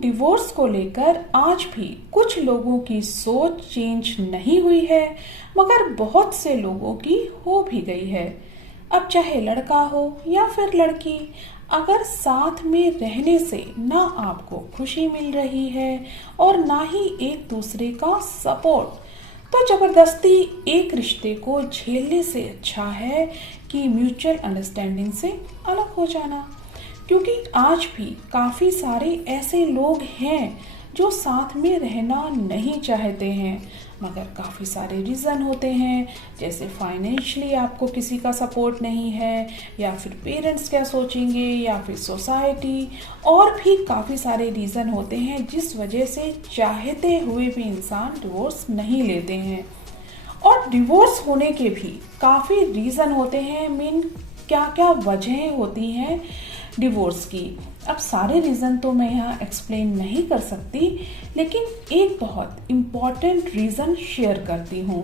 Divorce को लेकर आज भी कुछ लोगों की सोच चेंज नहीं हुई है, मगर बहुत से लोगों की हो भी गई है। अब चाहे लड़का हो या फिर लड़की, अगर साथ में रहने से ना आपको खुशी मिल रही है और ना ही एक दूसरे का सपोर्ट, तो जबरदस्ती एक रिश्ते को झेलने से अच्छा है कि म्यूचुअल अंडरस्टैंडिंग से अलग हो जाना। क्योंकि आज भी काफ़ी सारे ऐसे लोग हैं जो साथ में रहना नहीं चाहते हैं, मगर काफ़ी सारे रीज़न होते हैं, जैसे फाइनेंशियली आपको किसी का सपोर्ट नहीं है, या फिर पेरेंट्स क्या सोचेंगे, या फिर सोसाइटी, और भी काफ़ी सारे रीज़न होते हैं जिस वजह से चाहते हुए भी इंसान डिवोर्स नहीं लेते हैं। और डिवोर्स होने के भी काफ़ी रीज़न होते हैं। मेन क्या क्या वजहें होती हैं डिवोर्स की, अब सारे रीज़न तो मैं यहाँ एक्सप्लेन नहीं कर सकती, लेकिन एक बहुत इम्पॉर्टेंट रीज़न शेयर करती हूँ,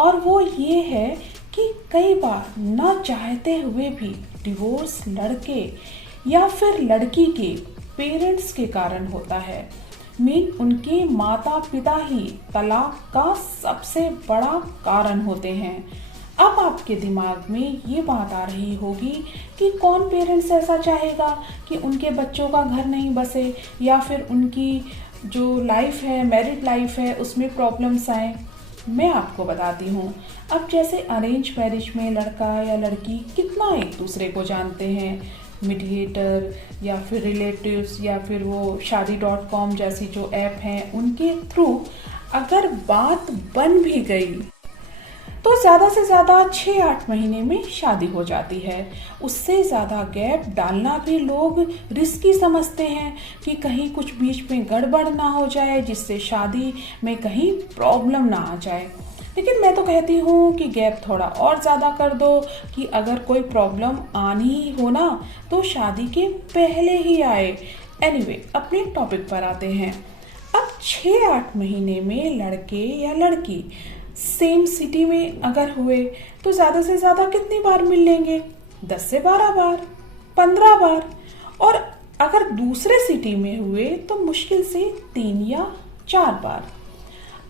और वो ये है कि कई बार ना चाहते हुए भी डिवोर्स लड़के या फिर लड़की के पेरेंट्स के कारण होता है। मीन उनके माता पिता ही तलाक का सबसे बड़ा कारण होते हैं। अब आपके दिमाग में ये बात आ रही होगी कि कौन पेरेंट्स ऐसा चाहेगा कि उनके बच्चों का घर नहीं बसे, या फिर उनकी जो लाइफ है, मैरिड लाइफ है, उसमें प्रॉब्लम्स आए। मैं आपको बताती हूँ। अब जैसे अरेंज मैरिज में लड़का या लड़की कितना एक दूसरे को जानते हैं, मीडिएटर या फिर रिलेटिव्स या फिर वो शादी.com जैसी जो ऐप हैं, उनके थ्रू अगर बात बन भी गई तो ज़्यादा से ज़्यादा 6-8 महीने में शादी हो जाती है। उससे ज़्यादा गैप डालना भी लोग रिस्की समझते हैं कि कहीं कुछ बीच में गड़बड़ ना हो जाए, जिससे शादी में कहीं प्रॉब्लम ना आ जाए। लेकिन मैं तो कहती हूँ कि गैप थोड़ा और ज़्यादा कर दो, कि अगर कोई प्रॉब्लम आनी ही हो ना तो शादी के पहले ही आए। एनीवे, अपने टॉपिक पर आते हैं। अब 6-8 महीने में लड़के या लड़की सेम सिटी में अगर हुए तो ज़्यादा से ज़्यादा कितनी बार मिल लेंगे? 10 से 12 बार, 15 बार। और अगर दूसरे सिटी में हुए तो मुश्किल से 3 या 4 बार।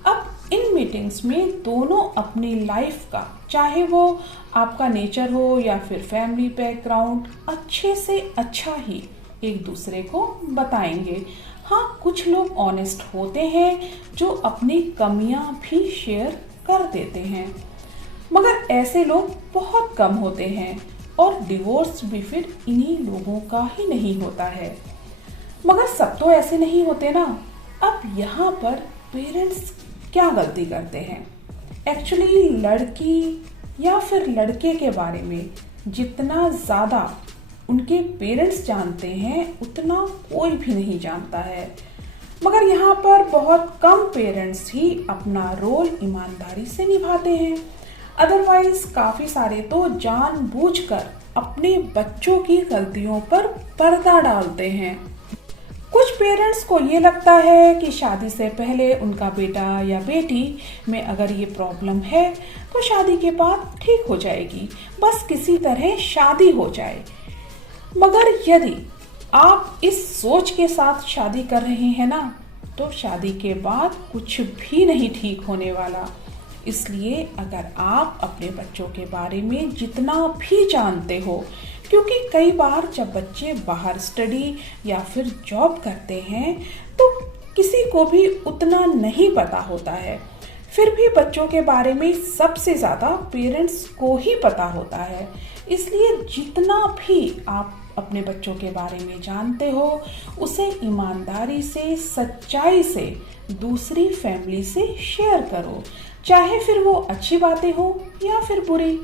अब इन मीटिंग्स में दोनों अपनी लाइफ का, चाहे वो आपका नेचर हो या फिर फैमिली बैकग्राउंड, अच्छे से अच्छा ही एक दूसरे को बताएंगे। हाँ, कुछ लोग ऑनेस्ट होते हैं जो अपनी कमियां भी शेयर कर देते हैं, मगर ऐसे लोग बहुत कम होते हैं, और डिवोर्स भी फिर इन्हीं लोगों का ही नहीं होता है। मगर सब तो ऐसे नहीं होते ना। अब यहाँ पर पेरेंट्स क्या गलती करते हैं? एक्चुअली लड़की या फिर लड़के के बारे में जितना ज़्यादा उनके पेरेंट्स जानते हैं, उतना कोई भी नहीं जानता है। मगर यहाँ पर बहुत कम पेरेंट्स ही अपना रोल ईमानदारी से निभाते हैं। अदरवाइज काफ़ी सारे तो जानबूझकर अपने बच्चों की गलतियों पर पर्दा डालते हैं। कुछ पेरेंट्स को ये लगता है कि शादी से पहले उनका बेटा या बेटी में अगर ये प्रॉब्लम है तो शादी के बाद ठीक हो जाएगी, बस किसी तरह शादी हो जाए। मगर यदि आप इस सोच के साथ शादी कर रहे हैं ना, तो शादी के बाद कुछ भी नहीं ठीक होने वाला। इसलिए अगर आप अपने बच्चों के बारे में जितना भी जानते हो, क्योंकि कई बार जब बच्चे बाहर स्टडी या फिर जॉब करते हैं तो किसी को भी उतना नहीं पता होता है, फिर भी बच्चों के बारे में सबसे ज़्यादा पेरेंट्स को ही पता होता है। इसलिए जितना भी आप अपने बच्चों के बारे में जानते हो, उसे ईमानदारी से, सच्चाई से दूसरी फैमिली से शेयर करो, चाहे फिर वो अच्छी बातें हो या फिर बुरी।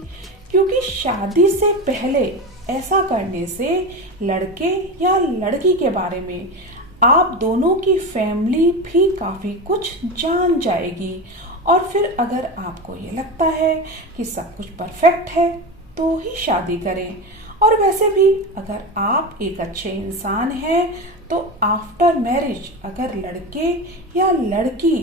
क्योंकि शादी से पहले ऐसा करने से लड़के या लड़की के बारे में आप दोनों की फैमिली भी काफ़ी कुछ जान जाएगी। और फिर अगर आपको ये लगता है कि सब कुछ परफेक्ट है तो ही शादी करें। और वैसे भी अगर आप एक अच्छे इंसान हैं तो आफ्टर मैरिज अगर लड़के या लड़की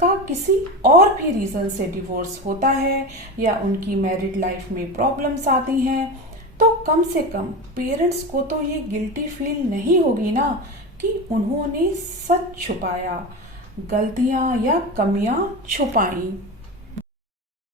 का किसी और भी रीज़न से डिवोर्स होता है या उनकी मैरिड लाइफ में प्रॉब्लम्स आती हैं, तो कम से कम पेरेंट्स को तो ये गिल्टी फील नहीं होगी ना कि उन्होंने सच छुपाया, गलतियां या कमियां छुपाई।